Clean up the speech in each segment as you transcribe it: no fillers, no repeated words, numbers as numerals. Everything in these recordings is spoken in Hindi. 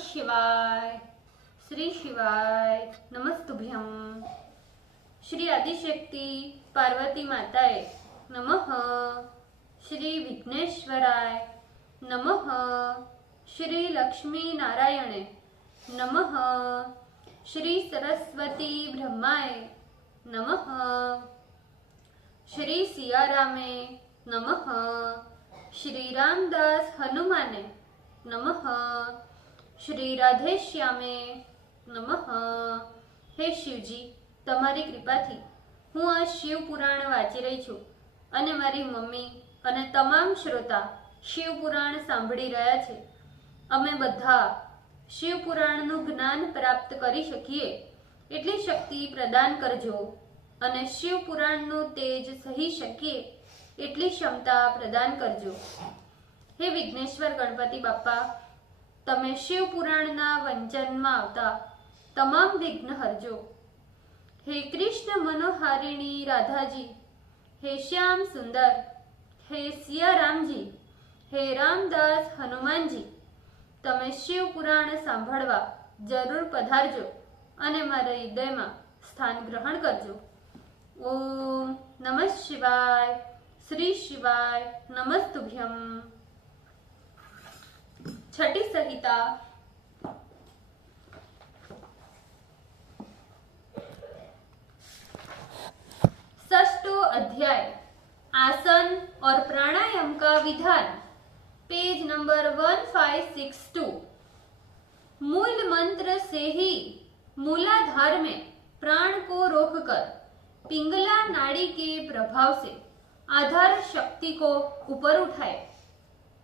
शिवाय। श्री शिवाय नमस्तुभ्यं। श्री आदिशक्ति पार्वती माताए नमः। श्री विघ्नेश्वराय नमः। श्री लक्ष्मी नारायणे नमः। श्री सरस्वती ब्रह्माय नमः। श्री सियारामे नमः। श्री रामदास हनुमाने नमः। श्री राधेश्यामे नमः। हे शिवजी, तमारी कृपाथी हूँ आ शिव पुराण वाँची रही छूं अने मारी मम्मी अने तमाम श्रोता शिव पुराण सांभળી રહ્યા છે। અમે બધા शिव પુરાણનું જ્ઞાન પ્રાપ્ત કરી શકીએ એટલી શક્તિ પ્રદાન કરજો અને शिव પુરાણનું તેજ સહી શકીએ એટલી ક્ષમતા પ્રદાન કરજો। हे विघ्नेश्वर गणपति बाप्पा, तमे शिव पुराणना वंचनमा आवता तमाम विघ्न हरजो। हे कृष्ण मनोहारिणी राधाजी, हे श्याम सुंदर, हे सिया रामजी, हे रामदास हनुमानजी, तमे शिव पुराण सांभळवा जरूर पधारजो अने मारा हृदयमां स्थान ग्रहण करजो। ओम नमः शिवाय। श्री शिवाय नमस्तुभ्यं। छठी संहिता। षष्ठो अध्याय आसन और प्राणायाम का विधान, पेज नंबर 1562। मूल मंत्र से ही मूलाधार में प्राण को रोककर पिंगला नाड़ी के प्रभाव से आधार शक्ति को ऊपर उठाए।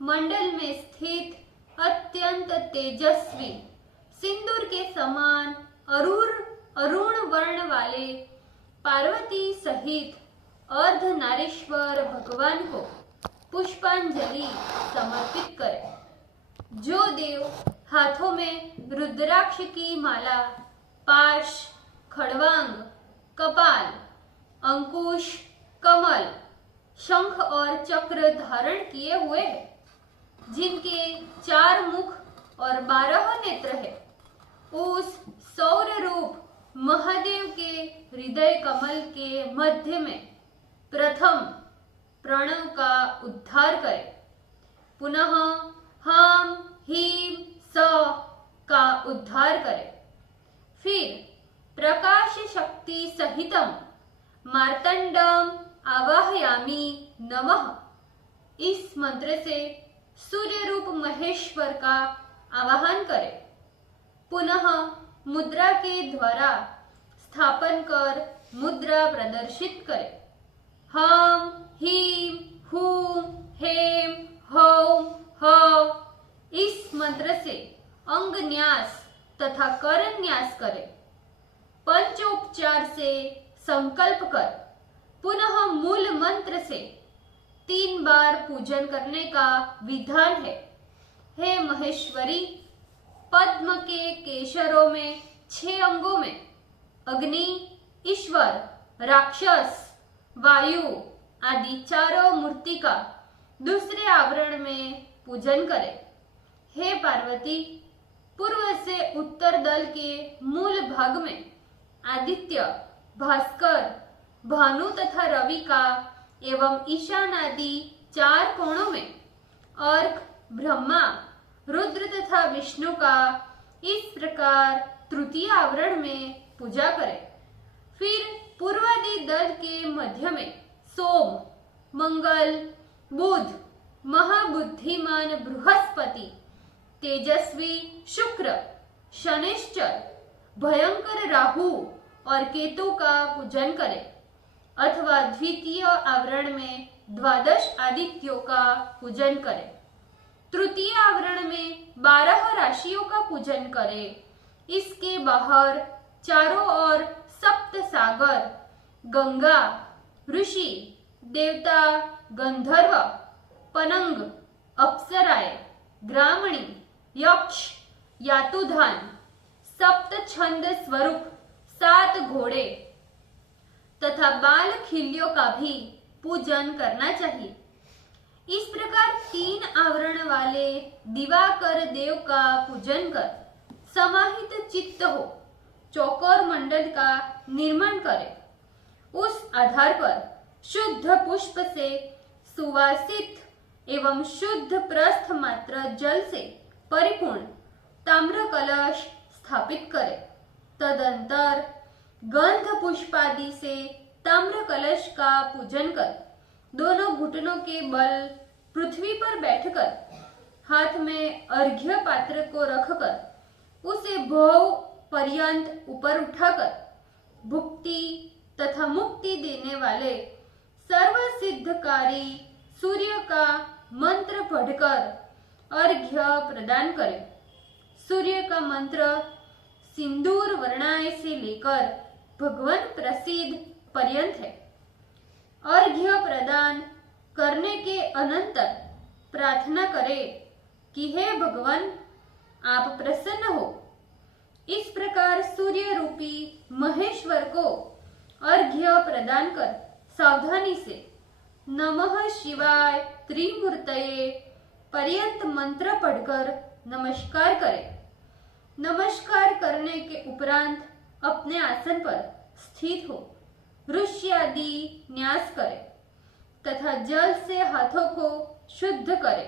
मंडल में स्थित अत्यंत तेजस्वी सिंदूर के समान अरुण वर्ण वाले पार्वती सहित अर्धनारीश्वर भगवान को पुष्पांजलि समर्पित करें। जो देव हाथों में रुद्राक्ष की माला, पाश, खड़वांग, कपाल, अंकुश, कमल, शंख और चक्र धारण किए हुए हैं, जिनके 4 मुख और 12 नेत्र है, उस सौर रूप महादेव के हृदय कमल के मध्य में प्रथम प्रणव का उद्धार करें। पुनः हम हीम स का उद्धार करें। फिर प्रकाश शक्ति सहितम मार्तंडम आवाहयामी नमः इस मंत्र से सूर्य रूप महेश्वर का आवाहन करें। पुनः मुद्रा के द्वारा स्थापन कर मुद्रा प्रदर्शित करें। हम हीम हूम हेम हौम ह इस मंत्र से अंग न्यास तथा कर न्यास करें। पंचोपचार से संकल्प कर पुनः मूल मंत्र से 3 बार पूजन करने का विधान है। हे महेश्वरी, पद्म के केशरों में 6 अंगों में अग्नि, ईश्वर, राक्षस, वायु आदि चारों मूर्ति का दूसरे आवरण में पूजन करें। हे पार्वती, पूर्व से उत्तर दल के मूल भाग में आदित्य, भास्कर, भानु तथा रवि का एवं ईशान आदि 4 कोणों में अर्क, ब्रह्मा, रुद्र तथा विष्णु का इस प्रकार तृतीय आवरण में पूजा करें। फिर पूर्वादि दल के मध्य में सोम, मंगल, बुध, महाबुद्धिमान बृहस्पति, तेजस्वी शुक्र, शनिश्चर, भयंकर राहु और केतु का पूजन करें, अथवा द्वितीय आवरण में 12 आदित्यों का पूजन करें। तृतीय आवरण में 12 राशियों का पूजन करें। इसके बाहर चारों ओर सप्त सागर, गंगा, ऋषि, देवता, गंधर्व, पनंग, अप्सराएं, ग्रामणी, यक्ष, यातुधान, सप्त छंद स्वरूप 7 घोड़े तथा बाल खिल्यों का भी पूजन करना चाहिए। इस प्रकार 3 आवरण वाले दिवाकर देव का पूजन कर समाहित चित्त हो चौकोर मंडल का निर्माण करे। उस आधार पर शुद्ध पुष्प से सुवासित एवं शुद्ध प्रस्थ मात्र जल से परिपूर्ण ताम्र कलश स्थापित करे। तदंतर गंध पुष्पादि से ताम्र कलश का पूजन कर दोनों घुटनों के बल पृथ्वी पर बैठकर हाथ में अर्घ्य पात्र को रखकर उसे भव पर्यंत ऊपर उठाकर भुक्ति तथा मुक्ति देने वाले सर्व सिद्धकारी सूर्य का मंत्र पढ़कर अर्घ्य प्रदान करे। सूर्य का मंत्र सिंदूर वर्णाय से लेकर भगवान प्रसिद्ध पर्यंत है। अर्घ्य प्रदान करने के अनंतर प्रार्थना करे कि हे भगवान आप प्रसन्न हो। इस प्रकार सूर्य रूपी महेश्वर को अर्घ्य प्रदान कर सावधानी से नमः शिवाय त्रिमूर्तये पर्यंत मंत्र पढ़कर नमस्कार करें। नमस्कार करने के उपरांत अपने आसन पर स्थित हो ऋषि आदि न्यास करे तथा जल से हाथों को शुद्ध करे।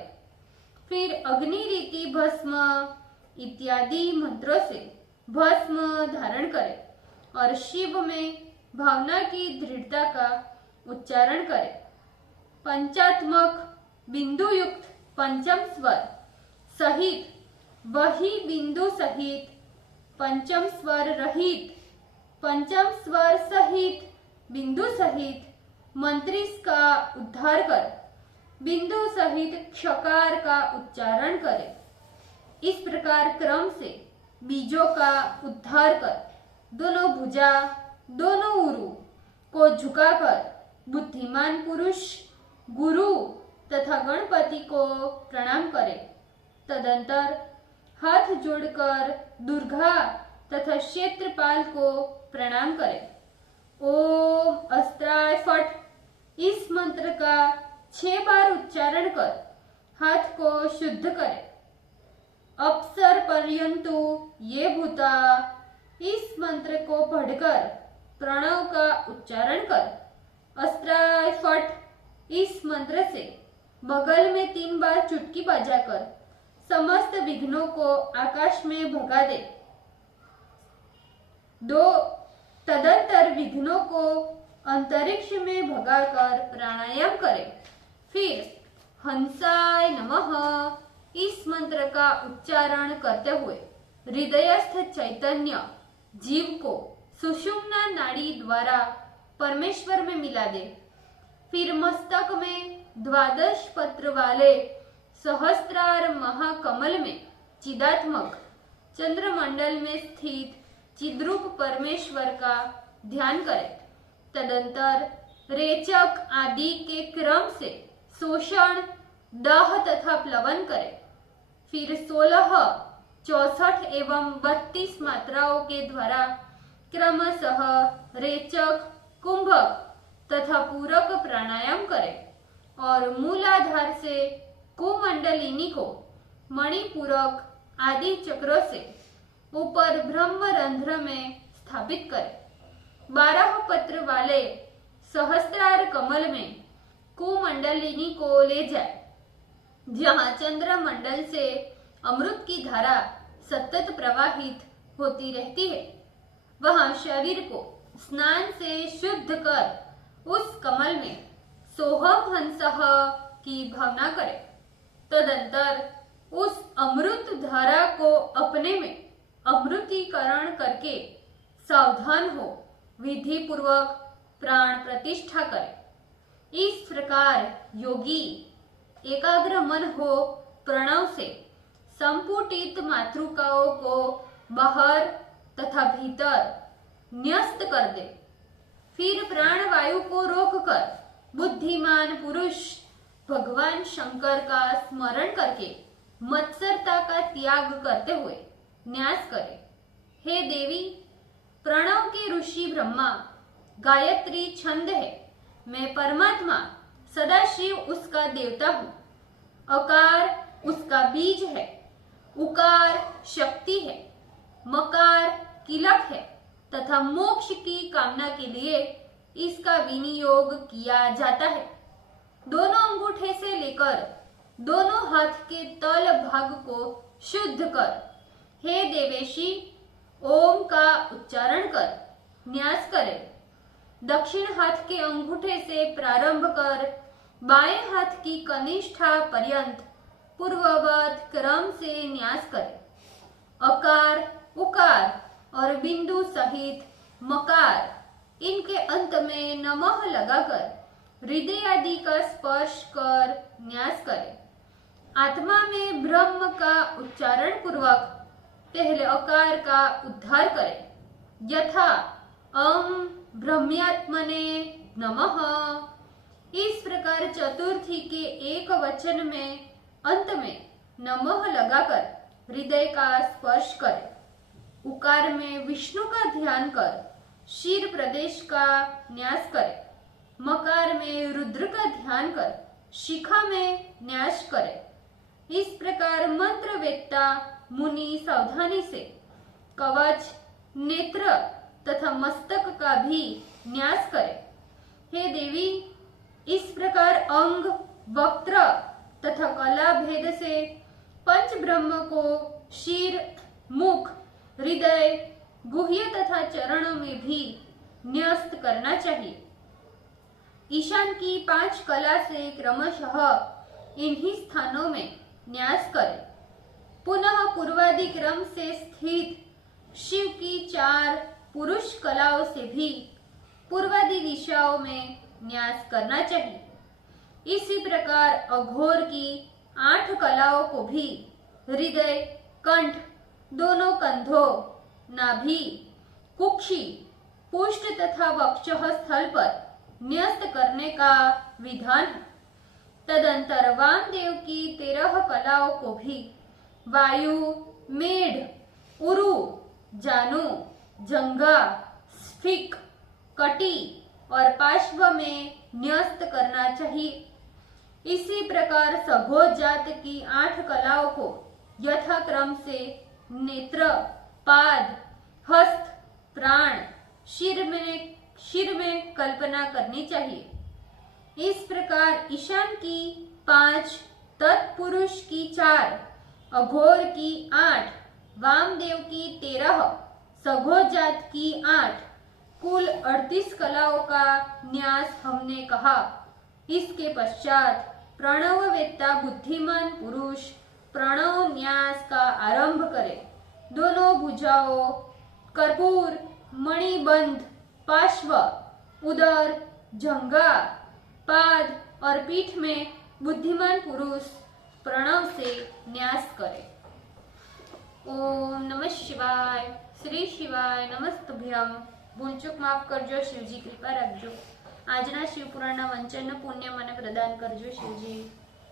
फिर अग्नि रीति भस्म इत्यादि मंत्रों से भस्म धारण करे और शिव में भावना की दृढ़ता का उच्चारण करे। पंचात्मक बिंदु युक्त पंचम स्वर सहित वही बिंदु सहित पंचम स्वर रहित पंचम स्वर सहित बिंदु सहित मंत्रिस का उद्धार कर बिंदु सहित क्षकार का उच्चारण करे। इस प्रकार क्रम से बीजों का उद्धार कर दोनों भुजा दोनों उरु को झुकाकर बुद्धिमान पुरुष गुरु तथा गणपति को प्रणाम करे। तदंतर हाथ जोड़कर दुर्गा तथा क्षेत्रपाल को प्रणाम करे। ओम अस्त्राय फट इस मंत्र का 6 बार उच्चारण कर हाथ को शुद्ध करे। अप्सर पर्यंतु ये भूता इस मंत्र को पढ़कर प्रणव का उच्चारण कर। अस्त्राय फट इस मंत्र से बगल में 3 बार चुटकी बजाकर समस्त विघ्नों को आकाश में भगा दे। 2 तदंतर विघ्नों को अंतरिक्ष में भगाकर प्राणायाम करे। फिर हंसाय नमः इस मंत्र का उच्चारण करते हुए हृदयस्थ चैतन्य जीव को सुषुम्ना नाड़ी द्वारा परमेश्वर में मिला दे। फिर मस्तक में 12 पत्र वाले सहस्त्रार महाकमल में चिदात्मक चंद्रमंडल में स्थित चिद्रूप परमेश्वर का ध्यान करें। तदंतर रेचक आदि के क्रम से शोषण दह तथा प्लवन करें। फिर 16, 64 एवं 32 मात्राओं के द्वारा क्रमशः रेचक कुंभक तथा पूरक प्राणायाम करें और मूलाधार से कुमंडलिनी को मणिपूरक आदि चक्रों से ऊपर ब्रह्मरंध्र में स्थापित करें। 12 पत्र वाले सहस्त्रार कमल में कुमंडलिनी को ले जाए, जहाँ चंद्रमंडल से अमृत की धारा सतत प्रवाहित होती रहती है। वहां शरीर को स्नान से शुद्ध कर उस कमल में सोहम हंसः की भावना करे। तदंतर उस अमृत धारा को अपने में अमृतीकरण करके सावधान हो विधि पूर्वक प्राण प्रतिष्ठा करे। इस प्रकार योगी एकाग्र मन हो प्रणव से संपुटित मातृकाओं को बाहर तथा भीतर न्यस्त कर दे। फिर प्राणवायु को रोककर बुद्धिमान पुरुष भगवान शंकर का स्मरण करके मत्सरता का त्याग करते हुए न्यास करे। हे देवी, प्रणव के ऋषि ब्रह्मा गायत्री छंद है। मैं परमात्मा सदाशिव उसका देवता हूँ। अकार उसका बीज है, उकार शक्ति है, मकार किलक है तथा मोक्ष की कामना के लिए इसका विनियोग किया जाता है। दोनों अंगूठे से लेकर दोनों हाथ के तल भाग को शुद्ध कर हे देवेशी ओम का उच्चारण कर न्यास करे। दक्षिण हाथ के अंगूठे से प्रारंभ कर बाएं हाथ की कनिष्ठा पर्यंत पूर्ववत क्रम से न्यास करे। अकार, उकार और बिंदु सहित मकार इनके अंत में नमः लगाकर हृदय आदि का स्पर्श कर न्यास करे। आत्मा में ब्रह्म का उच्चारण पूर्वक पहले अकार का उद्धार करे, यथा ब्रह्म्यात्मने नमः। इस प्रकार चतुर्थी के एक वचन में अंत में नमः लगाकर हृदय का स्पर्श करे। उकार में विष्णु का ध्यान कर शीर प्रदेश का न्यास करे। मकार में रुद्र का ध्यान कर शिखा में न्यास करे। इस प्रकार मंत्र वेत्ता मुनि सावधानी से कवच, नेत्र तथा मस्तक का भी न्यास करे। हे देवी, इस प्रकार अंग, वक्त्र तथा कला भेद से पंच ब्रह्म को शीर, मुख, हृदय, गुह्य तथा चरणों में भी न्यस्त करना चाहिए। ईशान की 5 कला से क्रमशः इन्हीं स्थानों में न्यास करें। पुनः पूर्वादि क्रम से स्थित शिव की 4 पुरुष कलाओं से भी पूर्वादि दिशाओं में न्यास करना चाहिए। इसी प्रकार अघोर की 8 कलाओं को भी हृदय, कंठ, दोनों कंधों, नाभि, कुक्षि, पुष्ट तथा वक्षः स्थल पर न्यस्त करने का विधान है। तदंतर वामदेव की 13 कलाओं को भी वायु, मेढ, उरु, जानु, जंघा, स्फिक, कटी और पार्श्व में न्यस्त करना चाहिए। इसी प्रकार सघोज जात की 8 कलाओं को यथाक्रम से नेत्र, पाद, हस्त, प्राण, शिर में कल्पना करनी चाहिए। इस प्रकार ईशान की 5, तत्पुरुष की 4, अघोर की 8, वामदेव की 13, सघोज जात की 8, कुल 38 कलाओं का न्यास हमने कहा। इसके पश्चात प्रणव वेत्ता बुद्धिमान पुरुष प्रणव न्यास का आरंभ करे। दोनों भुजाओं, कर्पूर, मणिबंध, पार्श्व, उदर, जंघा, पाद और पीठ में बुद्धिमान पुरुष प्रणव से न्यास करे। ओम नमः शिवाय। श्री शिवाय नमस्तुभ्यम। ભૂલચૂક માફ કરજો શિવજી, કૃપા રાખજો। આજના શિવપુરાણના વંચનનું પુણ્ય મને પ્રદાન કરજો શિવજી।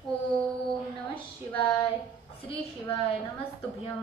ઓમ નમઃ શિવાય। શ્રી શિવાય નમસ્તુભ્યમ।